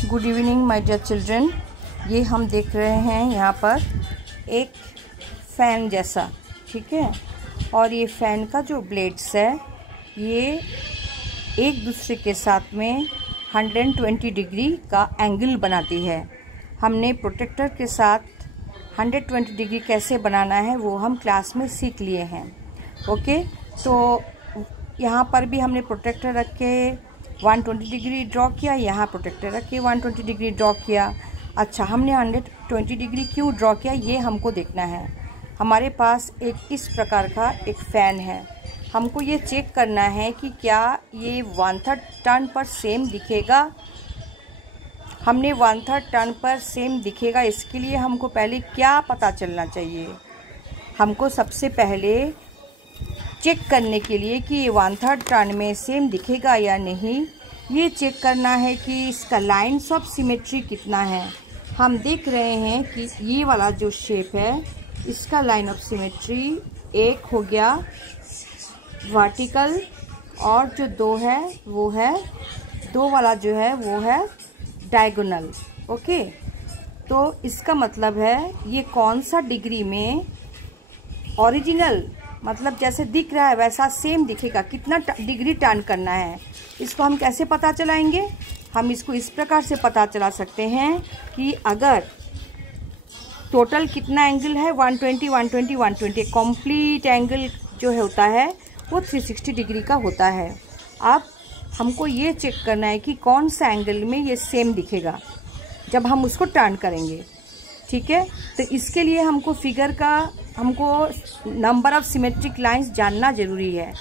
Good evening my dear children. ये हम देख रहे हैं यहाँ पर एक फ़ैन जैसा, ठीक है। और ये फ़ैन का जो ब्लेड्स है ये एक दूसरे के साथ में 120 डिग्री का एंगल बनाती है। हमने प्रोटेक्टर के साथ 120 डिग्री कैसे बनाना है वो हम क्लास में सीख लिए हैं। ओके, तो यहाँ पर भी हमने प्रोटेक्टर रख के 120 डिग्री ड्रॉ किया, यहाँ प्रोटेक्टर रख के 120 डिग्री ड्रॉ किया। अच्छा, हमने 120 डिग्री क्यों ड्रॉ किया ये हमको देखना है। हमारे पास एक इस प्रकार का एक फ़ैन है, हमको ये चेक करना है कि क्या ये 1/3 टर्न पर सेम दिखेगा। हमने 1/3 टर्न पर सेम दिखेगा, इसके लिए हमको पहले क्या पता चलना चाहिए। हमको सबसे पहले चेक करने के लिए कि ये 1/3 टर्न में सेम दिखेगा या नहीं, ये चेक करना है कि इसका लाइन्स ऑफ सिमेट्री कितना है। हम देख रहे हैं कि ये वाला जो शेप है इसका लाइन ऑफ सिमेट्री एक हो गया वर्टिकल, और जो दो है वो है दो वाला जो है वो है डायगोनल। ओके, तो इसका मतलब है ये कौन सा डिग्री में ओरिजिनल, मतलब जैसे दिख रहा है वैसा सेम दिखेगा। कितना डिग्री टर्न करना है इसको हम कैसे पता चलाएंगे। हम इसको इस प्रकार से पता चला सकते हैं कि अगर टोटल कितना एंगल है 120 120 120, कंप्लीट एंगल जो होता है वो 360 डिग्री का होता है। अब हमको ये चेक करना है कि कौन सा एंगल में ये सेम दिखेगा जब हम उसको टर्न करेंगे, ठीक है। तो इसके लिए हमको नंबर ऑफ सिमेट्रिक लाइंस जानना ज़रूरी है।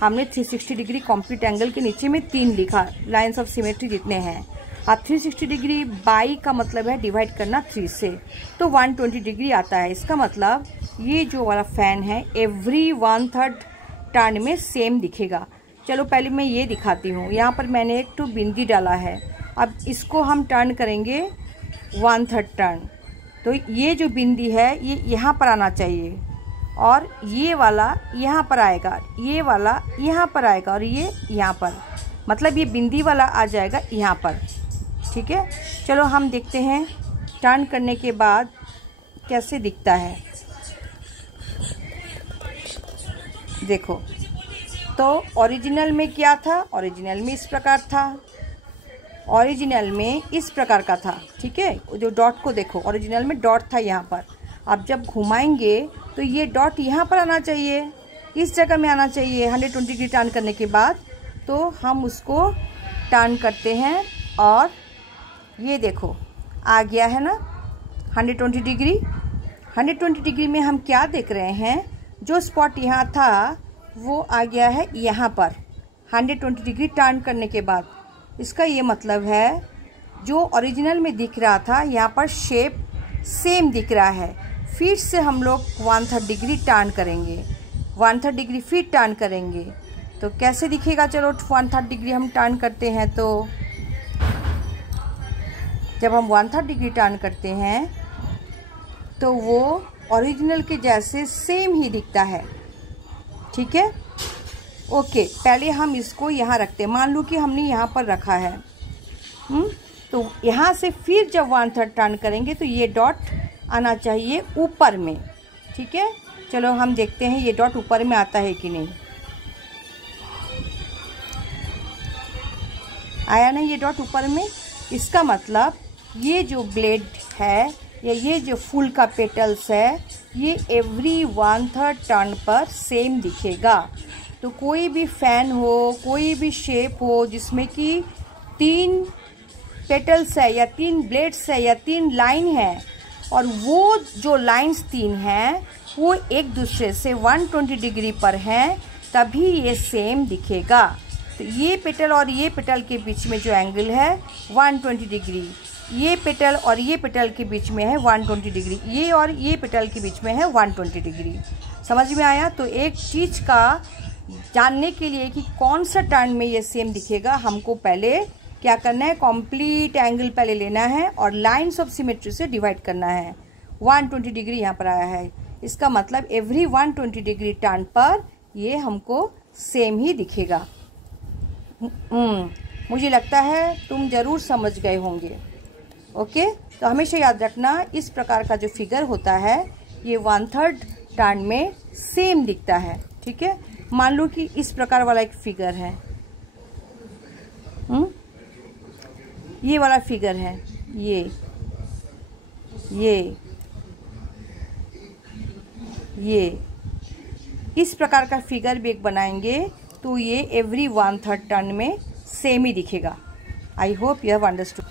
हमने 360 डिग्री कंप्लीट एंगल के नीचे में 3 लिखा, लाइंस ऑफ सिमेट्री जितने हैं। अब 360 डिग्री बाई का मतलब है डिवाइड करना 3 से, तो 120 डिग्री आता है। इसका मतलब ये जो वाला फ़ैन है एवरी 1/3 टर्न में सेम दिखेगा। चलो पहले मैं ये दिखाती हूँ। यहाँ पर मैंने एक तो बिंदी डाला है, अब इसको हम टर्न करेंगे 1/3 टर्न, तो ये जो बिंदी है ये यहाँ पर आना चाहिए, और ये वाला यहाँ पर आएगा, ये वाला यहाँ पर आएगा, और ये यहाँ पर, मतलब ये बिंदी वाला आ जाएगा यहाँ पर, ठीक है। चलो हम देखते हैं टर्न करने के बाद कैसे दिखता है। देखो, तो ओरिजिनल में क्या था, ओरिजिनल में इस प्रकार था, ओरिजिनल में इस प्रकार का था, ठीक है। जो डॉट को देखो, ओरिजिनल में डॉट था यहाँ पर। अब जब घुमाएंगे तो ये डॉट यहाँ पर आना चाहिए, इस जगह में आना चाहिए 120 डिग्री टर्न करने के बाद। तो हम उसको टर्न करते हैं और ये देखो आ गया है ना 120 डिग्री। 120 डिग्री में हम क्या देख रहे हैं, जो स्पॉट यहाँ था वो आ गया है यहाँ पर 120 डिग्री टर्न करने के बाद। इसका ये मतलब है जो ओरिजिनल में दिख रहा था यहाँ पर शेप सेम दिख रहा है। फिर से हम लोग 1/3 डिग्री टर्न करेंगे, 1/3 डिग्री फिर टर्न करेंगे तो कैसे दिखेगा। चलो 1/3 डिग्री हम टर्न करते हैं, तो जब हम 1/3 डिग्री टर्न करते हैं तो वो ओरिजिनल के जैसे सेम ही दिखता है, ठीक है। ओके, पहले हम इसको यहाँ रखते हैं। मान लो कि हमने यहाँ पर रखा है, तो यहाँ से फिर जब 1/3 टर्न करेंगे तो ये डॉट आना चाहिए ऊपर में, ठीक है। चलो हम देखते हैं ये डॉट ऊपर में आता है कि नहीं। आया ना ये डॉट ऊपर में। इसका मतलब ये जो ब्लेड है या ये जो फूल का पेटल्स है ये एवरी 1/3 टर्न पर सेम दिखेगा। तो कोई भी फ़ैन हो, कोई भी शेप हो जिसमें कि 3 पेटल्स है या 3 ब्लेड्स है या 3 लाइन है, और वो जो लाइंस 3 हैं वो एक दूसरे से 120 डिग्री पर हैं, तभी ये सेम दिखेगा। तो ये पेटल और ये पेटल के बीच में जो एंगल है 120 डिग्री, ये पेटल और ये पेटल के बीच में है 120 डिग्री, ये और ये पेटल के बीच में है 120 डिग्री। समझ में आया। तो एक चीज़ का जानने के लिए कि कौन सा टर्न में ये सेम दिखेगा, हमको पहले क्या करना है, कंप्लीट एंगल पहले लेना है और लाइंस ऑफ सिमेट्री से डिवाइड करना है। 120 डिग्री यहाँ पर आया है, इसका मतलब एवरी 120 डिग्री टर्न पर ये हमको सेम ही दिखेगा। मुझे लगता है तुम ज़रूर समझ गए होंगे। ओके, तो हमेशा याद रखना इस प्रकार का जो फिगर होता है ये 1/3 टर्न में सेम दिखता है। ठीक है, मान लो कि इस प्रकार वाला एक फिगर है, ये वाला फिगर है, ये इस प्रकार का फिगर भी एक बनाएंगे तो ये एवरी 1/3 टर्न में सेम ही दिखेगा। I hope you have understood.